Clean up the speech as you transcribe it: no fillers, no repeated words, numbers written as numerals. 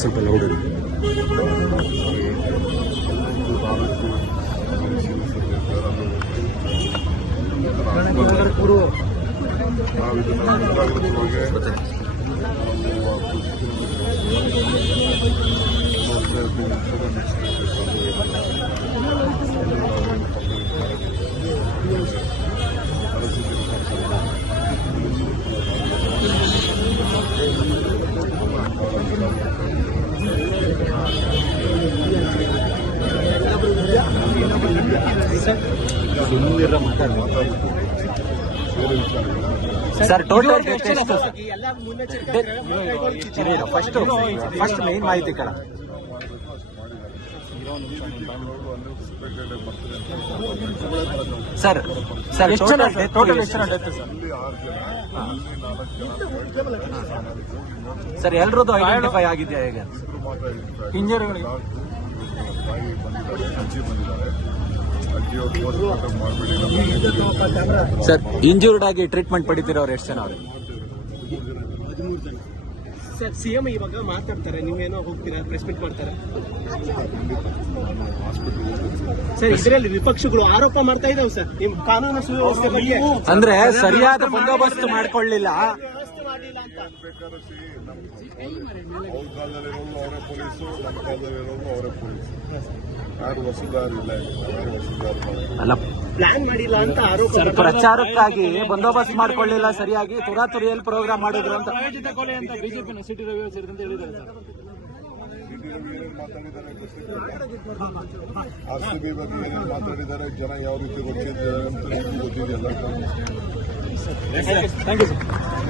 ಸ್ವಲ್ಪ ಲೌಡ್ ಇದೆ. Sir total first main ಮಾಹಿತಿ ಕಣ. ಸರ್ ಸರ್ ಟೋಟಲ್ ಎಷ್ಟು ಜನ ಡೆತ್ ಸರ್? ಎಲ್ರದ್ದು ಐಡೆಂಟಿಫೈ ಆಗಿದೆಯಾ ಹೇಗೆ? ಇಂಜುರಿ ಸರ್ ಇಂಜೂರ್ಡ್ ಆಗಿ ಟ್ರೀಟ್ಮೆಂಟ್ ಪಡಿತಿರೋರು ಎಷ್ಟು ಜನ? ಅವ್ರಿಗೆ ಸರ್ ಸಿಎಂ ಇವಾಗ ಮಾತಾಡ್ತಾರೆ, ನೀವೇನೋ ಹೋಗ್ತೀರಾ, ಪ್ರೆಸ್ ಮೀಟ್ ಮಾಡ್ತಾರೆ ಸರ್. ಇದರಲ್ಲಿ ವಿಪಕ್ಷಗಳು ಆರೋಪ ಮಾಡ್ತಾ ಇದಾವೆ ಸರ್ ನಿಮ್ ಕಾನೂನು ಸುವ್ಯವಸ್ಥೆ ಬಗ್ಗೆ. ಅಂದ್ರೆ ಸರಿಯಾದ ಬಂದೋಬಸ್ತ್ ಮಾಡ್ಕೊಳ್ಳಿಲ್ಲ. ಅಲ್ಲ, ಪ್ಲಾನ್ ಮಾಡಿಲ್ಲ ಅಂತ ಆರೋಪ. ಪ್ರಚಾರಕ್ಕಾಗಿ ಬಂದೋಬಸ್ತ್ ಮಾಡ್ಕೊಳ್ಳಿಲ್ಲ ಸರಿಯಾಗಿ, ತುರಾತುರಿಯಲ್ಲಿ ಪ್ರೋಗ್ರಾಮ್ ಮಾಡಿದ್ರು ಅಂತ ಕೊಲೆ ಅಂತ ಬಿಜೆಪಿ ಸಿಟಿ ರವಿ ಸೇರಿದಂತೆ ಹೇಳಿದ್ದಾರೆ ಸರ್. ಆರ್ಸಿಬಿ ಬಗ್ಗೆ ಏನೇನು ಮಾತಾಡಿದ್ದಾರೆ, ಜನ ಯಾವ ರೀತಿ ಗೊತ್ತಿದ್ದಾರೆ ಅಂತ ಗೊತ್ತಿದೆಯಲ್ಲ. Thank you sir.